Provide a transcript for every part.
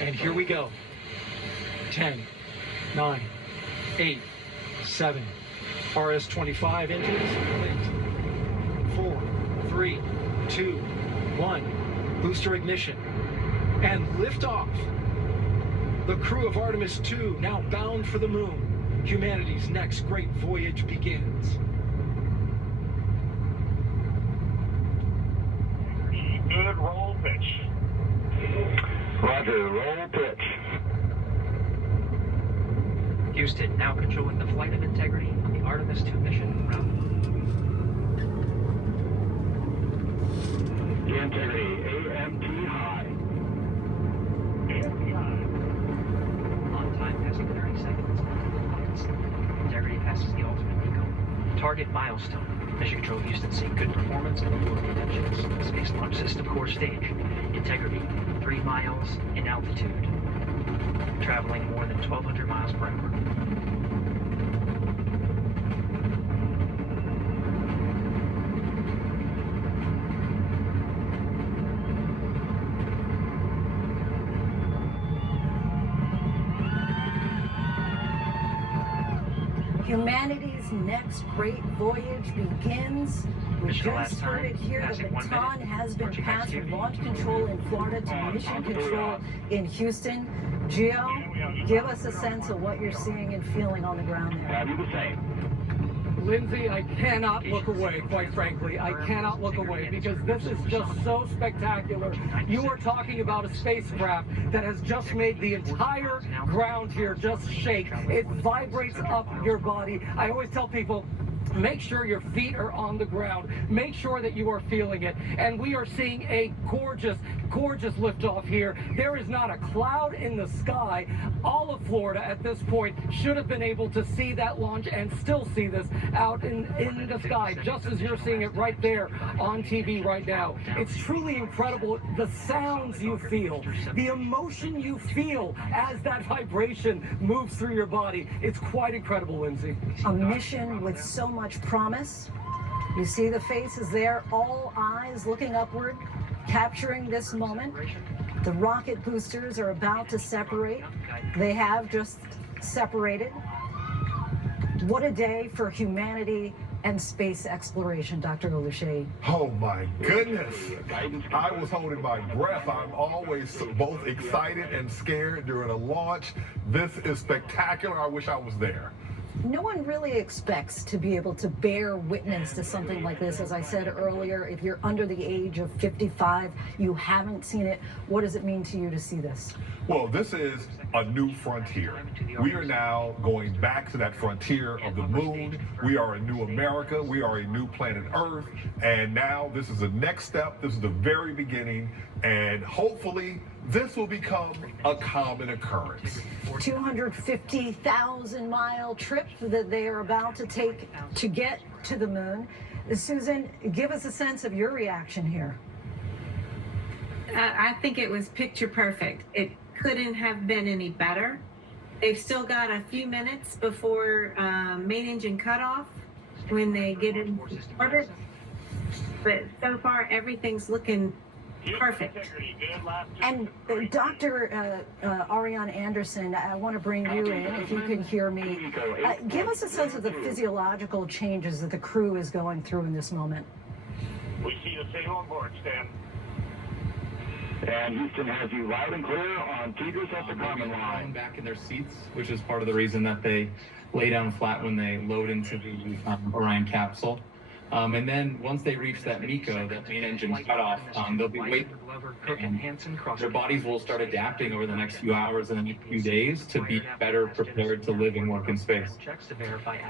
And here we go. 10, 9, 8, 7. RS-25 engines lit. 4, 3, 2, 1. Booster ignition. And liftoff. The crew of Artemis 2 now bound for the moon. Humanity's next great voyage begins. Good roll pitch. Roger, roll pitch. Houston, now controlling the flight of integrity on the Artemis 2 mission around the moon. Integrity, AMT high. AMT high. On time passing 30 seconds. Integrity passes the ultimate MECO. Target milestone. Mission Control Houston seeing good performance and lower dimensions. Space Launch System core stage. Integrity, 3 miles in altitude. Traveling more than 1,200 miles per hour. Humanity's next great voyage begins. We just heard it here. The baton has been passed from launch control in Florida to mission control in Houston. Gio, give us a sense of what you're seeing and feeling on the ground there. I'll do the same. Lindsay, I cannot look away, quite frankly. I cannot look away because this is just so spectacular. You are talking about a spacecraft that has just made the entire ground here just shake. It vibrates up your body. I always tell people, make sure your feet are on the ground. Make sure that you are feeling it. And we are seeing a gorgeous, gorgeous liftoff here. There is not a cloud in the sky. All of Florida at this point should have been able to see that launch and still see this out in the sky, just as you're seeing it right there on TV right now. It's truly incredible. The sounds you feel, the emotion you feel as that vibration moves through your body. It's quite incredible, Lindsay. A mission with so much promise. You see the faces there, all eyes looking upward, capturing this moment. The rocket boosters are about to separate. They have just separated. What a day for humanity and space exploration, Dr. Oluseyi. Oh my goodness. I was holding my breath. I'm always both excited and scared during a launch. This is spectacular. I wish I was there. No one really expects to be able to bear witness to something like this. As I said earlier, if you're under the age of 55, you haven't seen it. What does it mean to you to see this? Well, this is a new frontier. We are now going back to that frontier of the moon. We are a new America. We are a new planet Earth. And now this is the next step. This is the very beginning. And hopefully this will become a common occurrence. 250,000-mile trip that they are about to take to get to the moon. Susan, give us a sense of your reaction here. I think it was picture perfect. It couldn't have been any better. They've still got a few minutes before main engine cutoff when they get into orbit. But so far, everything's looking perfect. And Dr. Ariane Anderson, I want to bring you in, if you can hear me. Give us a sense of the physiological changes that the crew is going through in this moment. We see the signal on board, Stan. And Houston has you loud and clear on Tigris at the common line. Back in their seats, which is part of the reason that they lay down flat when they load into the Orion capsule. And then once they reach that MECO, that main engine cutoff, they'll be waiting. Their bodies will start adapting over the next few hours and the next few days to be better prepared to live and work in space.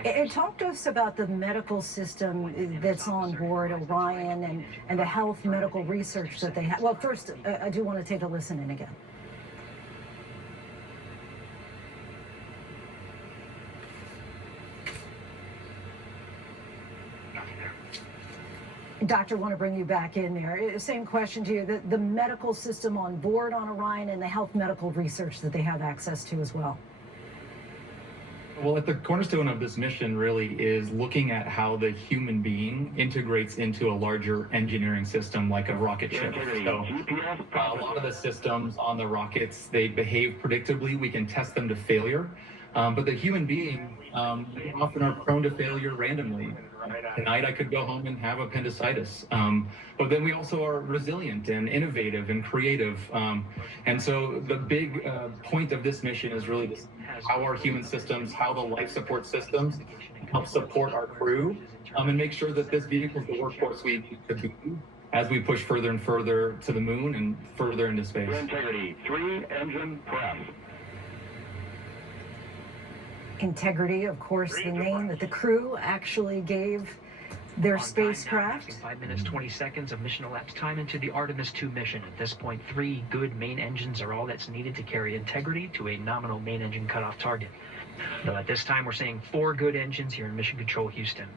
And talk to us about the medical system that's on board Orion and the health medical research that they have. Well, first, I do want to take a listen in again. Doctor, I want to bring you back in there. Same question to you. The medical system on board on Orion and the health medical research that they have access to as well. Well, at the cornerstone of this mission really is looking at how the human being integrates into a larger engineering system like a rocket ship. So a lot of the systems on the rockets, they behave predictably. We can test them to failure. But the human being often are prone to failure randomly. Tonight I could go home and have appendicitis. But then we also are resilient and innovative and creative. And so the big point of this mission is really just how our human systems, how the life support systems help support our crew and make sure that this vehicle is the workhorse we need to be as we push further and further to the moon and further into space. Integrity, 3 engine press. Integrity, of course, the name that the crew actually gave their spacecraft. 5 minutes, 20 seconds of mission elapsed time into the Artemis 2 mission. At this point, 3 good main engines are all that's needed to carry Integrity to a nominal main engine cutoff target. Though at this time, we're seeing 4 good engines here in Mission Control Houston.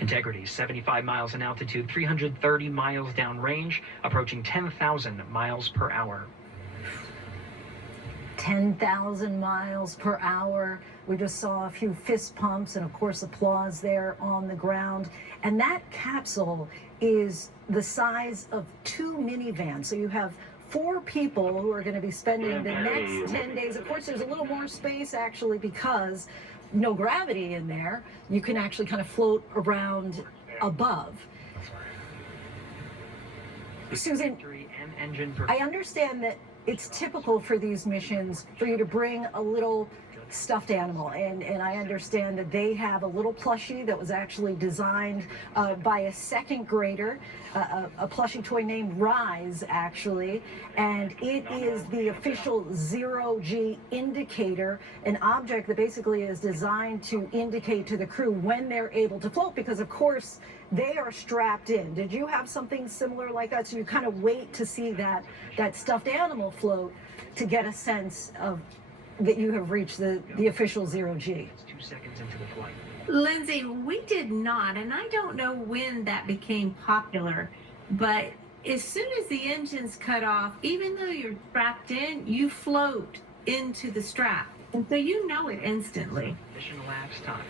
Integrity, 75 miles in altitude, 330 miles downrange, approaching 10,000 miles per hour. 10,000 miles per hour. We just saw a few fist pumps and, of course, applause there on the ground. And that capsule is the size of 2 minivans. So you have 4 people who are going to be spending the next 10 days. Of course, there's a little more space, actually, because no gravity in there. You can actually kind of float around above. Susan, I understand that it's typical for these missions for you to bring a little stuffed animal, and I understand that they have a little plushie that was actually designed by a second grader, a plushie toy named Rise, actually, and it is the official 0G indicator, an object that basically is designed to indicate to the crew when they're able to float, because of course they are strapped in. Did you have something similar like that? So you kind of wait to see that stuffed animal float to get a sense of that you have reached the official 0G. 2 seconds into the flight. Lindsay, we did not, and I don't know when that became popular, but as soon as the engine's cut off, even though you're strapped in, you float into the strap. And so you know it instantly. Mission elapsed time.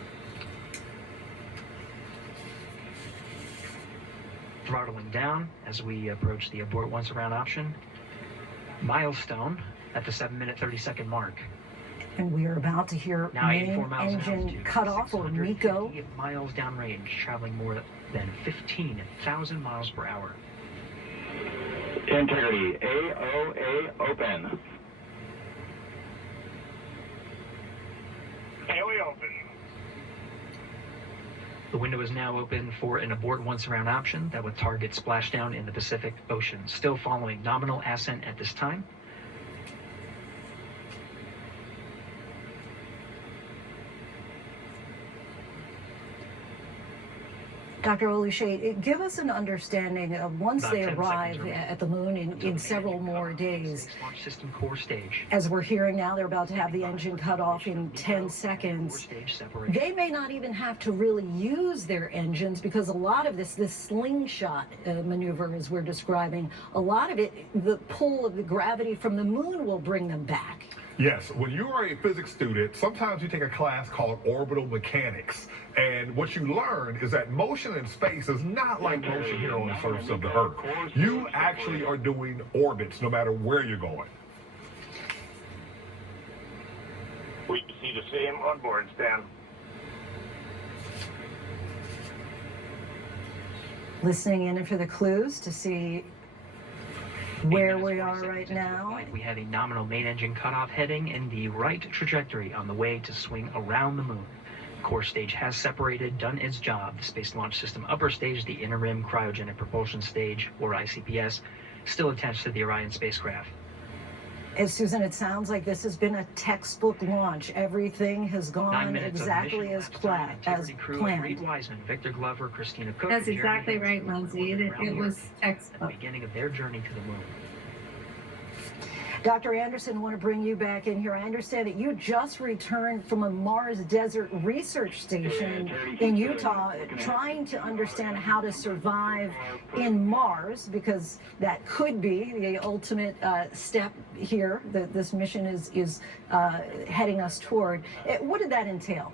Throttling down as we approach the abort once around option. Milestone at the 7-minute 30-second mark. And we are about to hear Now main 84 miles engine cutoff, or MECO. 650 miles downrange, traveling more than 15,000 miles per hour. Integrity, AOA open. Haley open. The window is now open for an abort once around option that would target splashdown in the Pacific Ocean. Still following nominal ascent at this time. Dr. Oluche, give us an understanding of once About they 10 arrive seconds at the moon in several more days. Launch system core stage. As we're hearing now, they're about to have the engine cut off in 10 seconds. They may not even have to really use their engines, because a lot of this slingshot maneuver, as we're describing, a lot of it, the pull of the gravity from the moon will bring them back. Yes, when you are a physics student, sometimes you take a class called orbital mechanics. And what you learn is that motion in space is not like motion here on the surface of the Earth. You actually are doing orbits no matter where you're going. We see the same onboard, Stan. Listening in for the clues to see where we are right now. We have a nominal main engine cutoff heading in the right trajectory on the way to swing around the moon. Core stage has separated, done its job. The Space Launch System upper stage, the Inner Rim Cryogenic Propulsion Stage, or ICPS, still attached to the Orion spacecraft. As Susan, it sounds like this has been a textbook launch. Everything has gone exactly as planned. Reed Wiseman, Victor Glover, Christina Cook. That's exactly right, Lindsay. It was the textbook. beginning of their journey to the moon. Dr. Anderson, I want to bring you back in here. I understand that you just returned from a Mars Desert Research Station in Utah, trying to understand how to survive in Mars, because that could be the ultimate step here that this mission is heading us toward. What did that entail?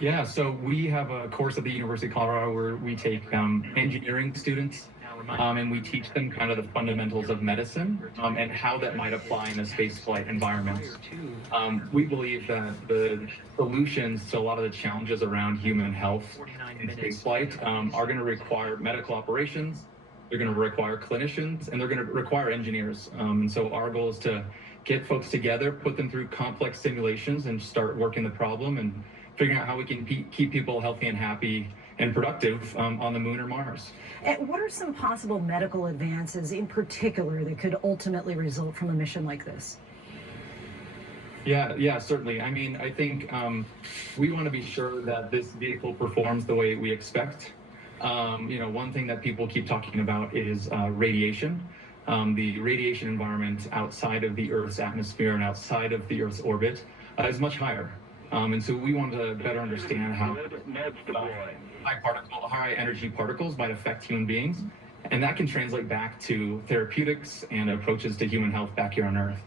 Yeah, so we have a course at the University of Colorado where we take engineering students and we teach them kind of the fundamentals of medicine and how that might apply in a spaceflight environment. We believe that the solutions to a lot of the challenges around human health in spaceflight are going to require medical operations, they're going to require clinicians, and they're going to require engineers. And so our goal is to get folks together, put them through complex simulations, and start working the problem and figuring out how we can keep people healthy and happy and productive on the moon or Mars. And what are some possible medical advances in particular that could ultimately result from a mission like this? Yeah, certainly. I mean, I think we want to be sure that this vehicle performs the way we expect. One thing that people keep talking about is radiation. The radiation environment outside of the Earth's atmosphere and outside of the Earth's orbit is much higher. And so we want to better understand how high energy particles might affect human beings. And that can translate back to therapeutics and approaches to human health back here on Earth.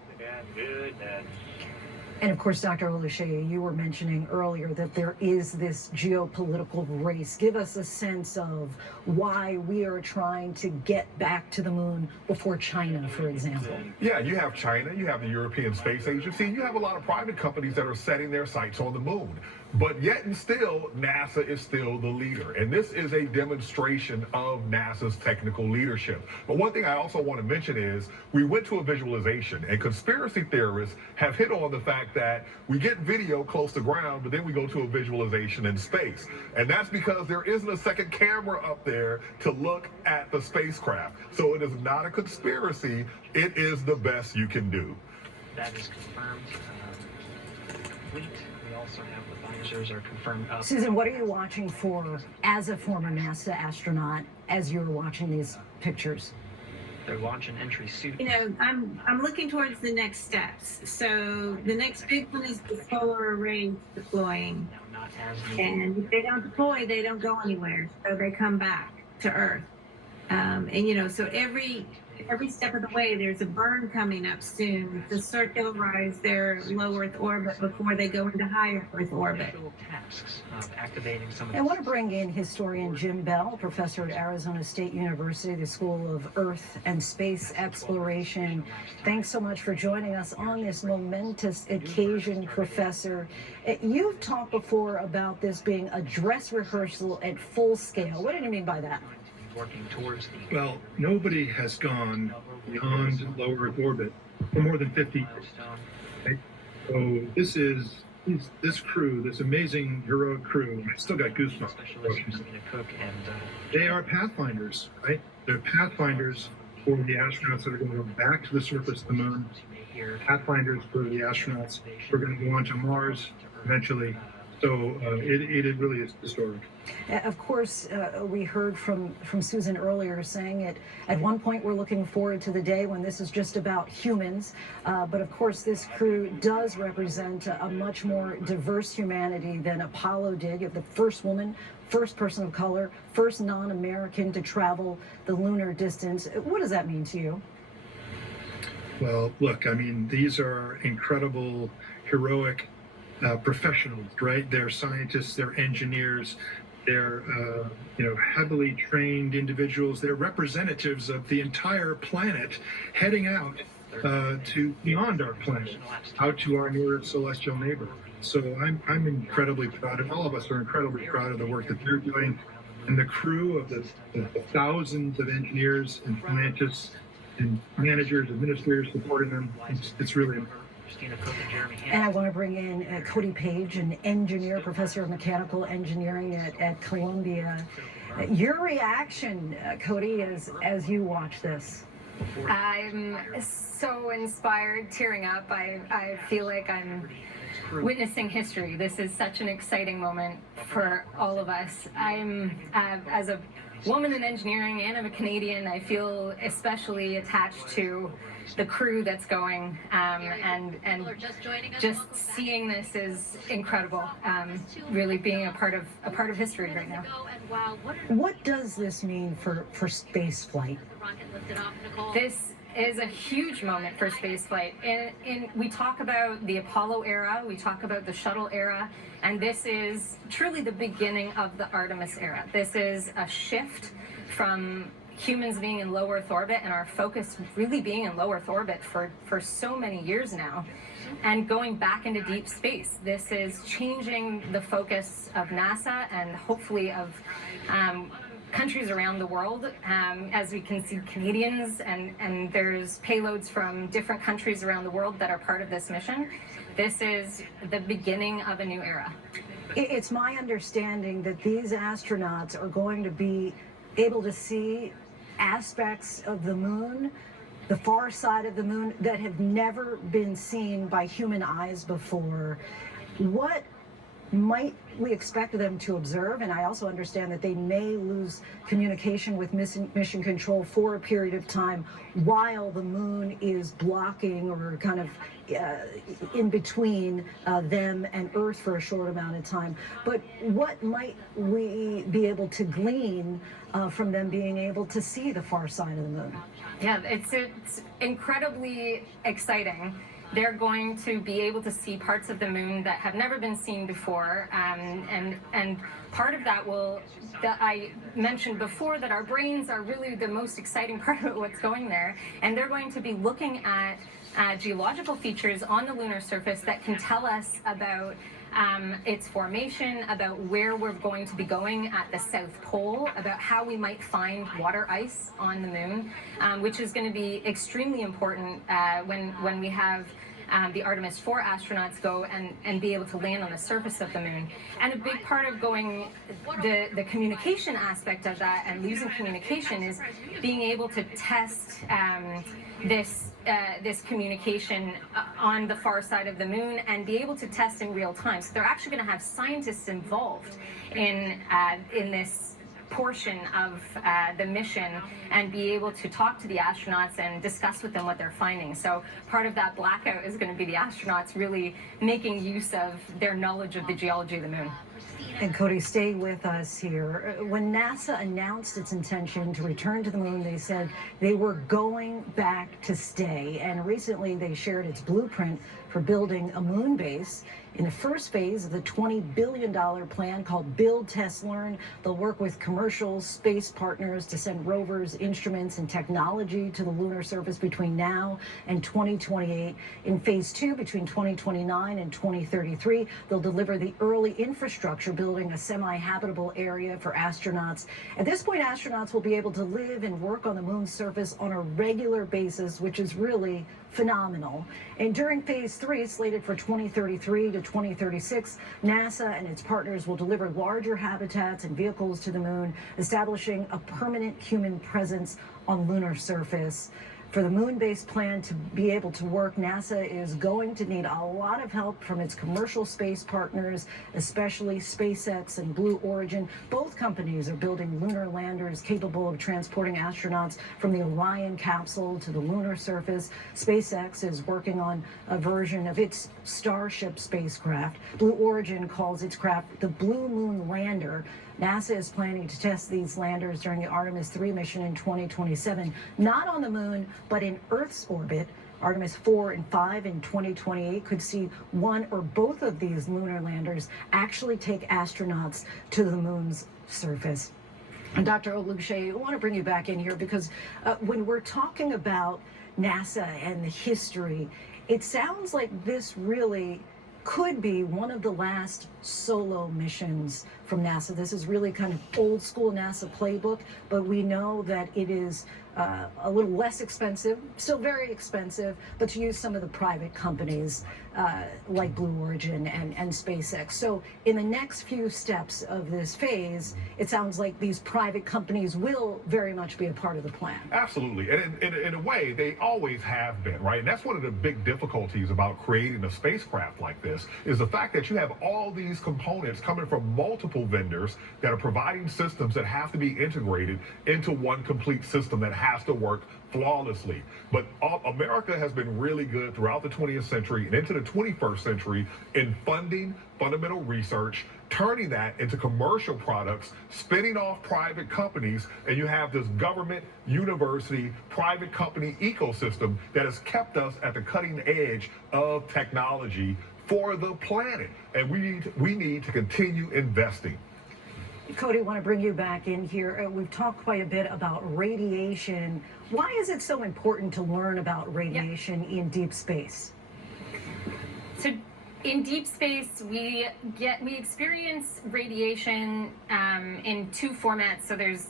And of course, Dr. Olusheye, you were mentioning earlier that there is this geopolitical race. Give us a sense of why we are trying to get back to the moon before China, for example. Yeah, you have China, you have the European Space Agency, you have a lot of private companies that are setting their sights on the moon. But yet and still, NASA is still the leader. And this is a demonstration of NASA's technical leadership. But one thing I also want to mention is we went to a visualization, and conspiracy theorists have hit on the fact that we get video close to ground, but then we go to a visualization in space. And that's because there isn't a second camera up there to look at the spacecraft. So it is not a conspiracy. It is the best you can do. That is confirmed. Complete. We also have the visors are confirmed. Susan, what are you watching for as a former NASA astronaut as you're watching these pictures? Their launch and entry suit. I'm looking towards the next steps. So the next big one is the solar array deploying. And if they don't deploy, they don't go anywhere. So they come back to Earth. So every step of the way, there's a burn coming up soon to circularize their low Earth orbit before they go into higher Earth orbit. I want to bring in historian Jim Bell, professor at Arizona State University, the School of Earth and Space Exploration. Thanks so much for joining us on this momentous occasion, Professor. You've talked before about this being a dress rehearsal at full scale. What did you mean by that? Working towards the well, nobody has gone beyond low Earth orbit for more than 50 years. Okay? So this crew, this amazing heroic crew, I still got goosebumps. They are pathfinders, right? They're pathfinders for the astronauts that are going to go back to the surface of the moon, pathfinders for the astronauts who are going to go on to Mars eventually. So it really is historic. Of course, we heard from Susan earlier saying it. At one point, we're looking forward to the day when this is just about humans. But of course, this crew does represent a much more diverse humanity than Apollo did. You have the first woman, first person of color, first non-American to travel the lunar distance. What does that mean to you? Well, look, I mean, these are incredible, heroic professionals, right? They're scientists, they're engineers, they're heavily trained individuals. They're representatives of the entire planet heading out to beyond our planet, out to our nearest celestial neighbor. So I'm incredibly proud of, all of us are incredibly proud of the work that they're doing, and the crew of the thousands of engineers and scientists and managers, administrators supporting them. It's really important. And I want to bring in Cody Page, an engineer, professor of mechanical engineering at Columbia. Your reaction, Cody, as you watch this? I'm so inspired, tearing up. I feel like I'm witnessing history. This is such an exciting moment for all of us. I'm, as a woman in engineering and I'm a Canadian, I feel especially attached to the crew that's going, and just seeing this is incredible. Really being a part of history right now. What does this mean for space flight? This is a huge moment for spaceflight. We talk about the Apollo era, we talk about the shuttle era, and this is truly the beginning of the Artemis era. This is a shift from humans being in low Earth orbit and our focus really being in low Earth orbit for so many years now, and going back into deep space. This is changing the focus of NASA and hopefully of countries around the world. As we can see, Canadians and there's payloads from different countries around the world that are part of this mission. This is the beginning of a new era. It's my understanding that these astronauts are going to be able to see aspects of the moon, the far side of the moon, that have never been seen by human eyes before. What might we expect them to observe? And I also understand that they may lose communication with mission control for a period of time while the moon is blocking or kind of in between them and Earth for a short amount of time. But what might we be able to glean from them being able to see the far side of the moon? Yeah, it's incredibly exciting. They're going to be able to see parts of the moon that have never been seen before, and part of that that I mentioned before, that our brains are really the most exciting part of what's going there, and they're going to be looking at geological features on the lunar surface that can tell us about its formation, about where we're going to be going at the South Pole, about how we might find water ice on the moon, which is going to be extremely important when we have the Artemis 4 astronauts go and be able to land on the surface of the moon. And a big part of going, the communication aspect of that and losing communication is being able to test this communication on the far side of the moon and be able to test in real time. So they're actually going to have scientists involved in this portion of the mission and be able to talk to the astronauts and discuss with them what they're finding. So part of that blackout is going to be the astronauts really making use of their knowledge of the geology of the moon. And Cody, stay with us here. When NASA announced its intention to return to the moon, they said they were going back to stay. And recently they shared its blueprint for building a moon base. In the first phase of the $20 billion plan called Build, Test, Learn, they'll work with commercial space partners to send rovers, instruments, and technology to the lunar surface between now and 2028. In phase 2, between 2029 and 2033, they'll deliver the early infrastructure, building a semi-habitable area for astronauts. At this point, astronauts will be able to live and work on the moon's surface on a regular basis, which is really phenomenal. And during phase 3, slated for 2033 to 2036, NASA and its partners will deliver larger habitats and vehicles to the moon, establishing a permanent human presence on lunar surface. For the moon-based plan to be able to work, NASA is going to need a lot of help from its commercial space partners, especially SpaceX and Blue Origin. Both companies are building lunar landers capable of transporting astronauts from the Orion capsule to the lunar surface. SpaceX is working on a version of its Starship spacecraft. Blue Origin calls its craft the Blue Moon Lander. NASA is planning to test these landers during the Artemis 3 mission in 2027, not on the moon, but in Earth's orbit. Artemis 4 and 5 in 2028 could see one or both of these lunar landers actually take astronauts to the moon's surface. And Dr. Oluche, I want to bring you back in here because when we're talking about NASA and the history, it sounds like this really could be one of the last solo missions from NASA. This is really kind of old school NASA playbook, but we know that it is a little less expensive, still very expensive, but to use some of the private companies like Blue Origin and SpaceX. So in the next few steps of this phase, it sounds like these private companies will very much be a part of the plan. Absolutely. And in a way, they always have been, right? And that's one of the big difficulties about creating a spacecraft like this, is the fact that you have all these components coming from multiple vendors that are providing systems that have to be integrated into one complete system that has to work flawlessly. But America has been really good throughout the 20th century and into the 21st century in funding fundamental research, turning that into commercial products, spinning off private companies, and you have this government, university, private company ecosystem that has kept us at the cutting edge of technology for the planet. And we need to continue investing. Cody, I want to bring you back in here. We've talked quite a bit about radiation. Why is it so important to learn about radiation in deep space? So in deep space, we experience radiation in two formats. So there's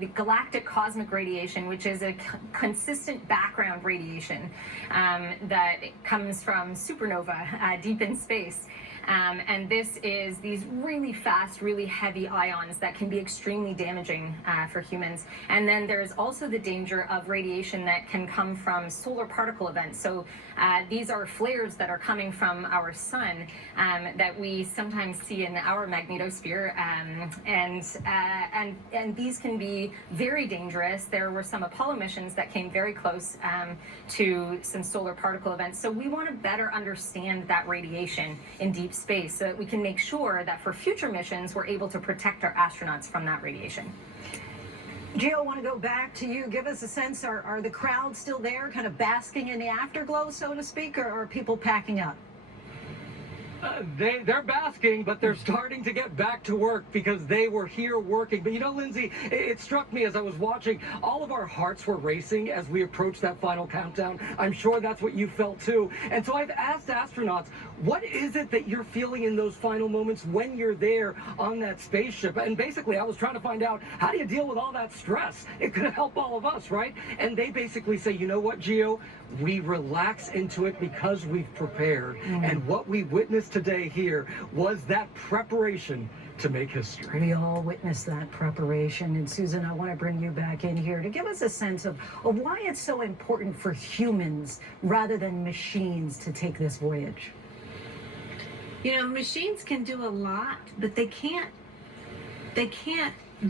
the galactic cosmic radiation, which is a consistent background radiation that comes from supernova deep in space. And this is these really fast, really heavy ions that can be extremely damaging for humans. And then there's also the danger of radiation that can come from solar particle events. So these are flares that are coming from our sun that we sometimes see in our magnetosphere. And these can be very dangerous. There were some Apollo missions that came very close to some solar particle events. So we want to better understand that radiation in deep space so that we can make sure that for future missions we're able to protect our astronauts from that radiation. Gio, I want to go back to you. Give us a sense, are the crowds still there, kind of basking in the afterglow, so to speak, or are people packing up? They're basking, but they're starting to get back to work because they were here working. But you know, Lindsay, it struck me as I was watching, all of our hearts were racing as we approached that final countdown. I'm sure that's what you felt too. And so I've asked astronauts, what is it that you're feeling in those final moments when you're there on that spaceship? And basically, I was trying to find out, how do you deal with all that stress? It could help all of us, right? And they basically say, you know what, Gio? We relax into it because we've prepared. And what we witnessed today here was that preparation to make history. We all witnessed that preparation. And Susan, I want to bring you back in here to give us a sense of why it's so important for humans rather than machines to take this voyage. You know, machines can do a lot, but they can't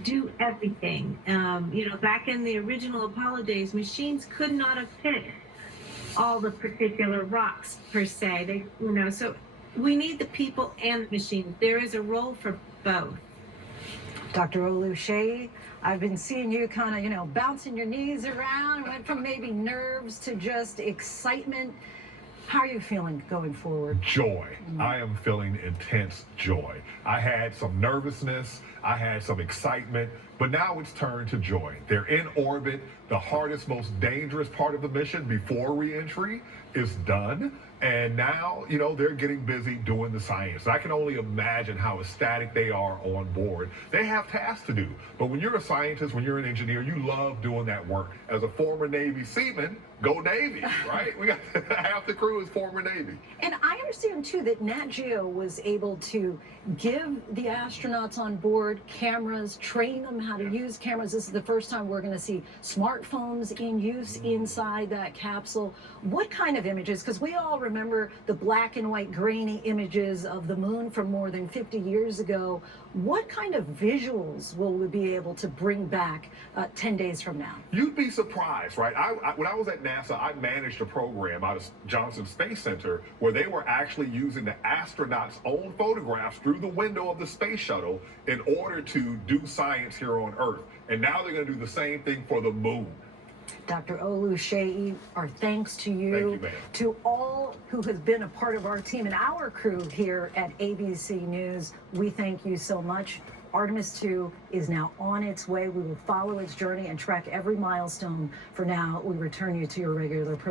do everything. You know, back in the original Apollo days, machines could not have picked all the particular rocks per se. They, you know, so we need the people and the machines. There is a role for both. Dr. Olu, I've been seeing you kind of, you know, bouncing your knees around, went from maybe nerves to just excitement. How are you feeling going forward? Joy. I am feeling intense joy. I had some nervousness, I had some excitement, but now it's turned to joy. They're in orbit. The hardest, most dangerous part of the mission before re-entry is done. And now, you know, they're getting busy doing the science. I can only imagine how ecstatic they are on board. They have tasks to do. But when you're a scientist, when you're an engineer, you love doing that work. As a former Navy seaman, go Navy, right? We got half the crew is former Navy. And I understand, too, that Nat Geo was able to give the astronauts on board cameras, train them how to use cameras. This is the first time we're going to see smartphones in use inside that capsule. What kind of images? Because we all remember the black and white grainy images of the moon from more than 50 years ago. What kind of visuals will we be able to bring back 10 days from now? You'd be surprised, right? When I was at NASA, I managed a program out of Johnson Space Center where they were actually using the astronauts' own photographs through the window of the space shuttle in order to do science here on Earth. And now they're going to do the same thing for the moon. Dr. Olu, our thanks to you. Thank you, ma'am. To all who has been a part of our team and our crew here at ABC News, we thank you so much. Artemis 2 is now on its way. We will follow its journey and track every milestone. For now, we return you to your regular program.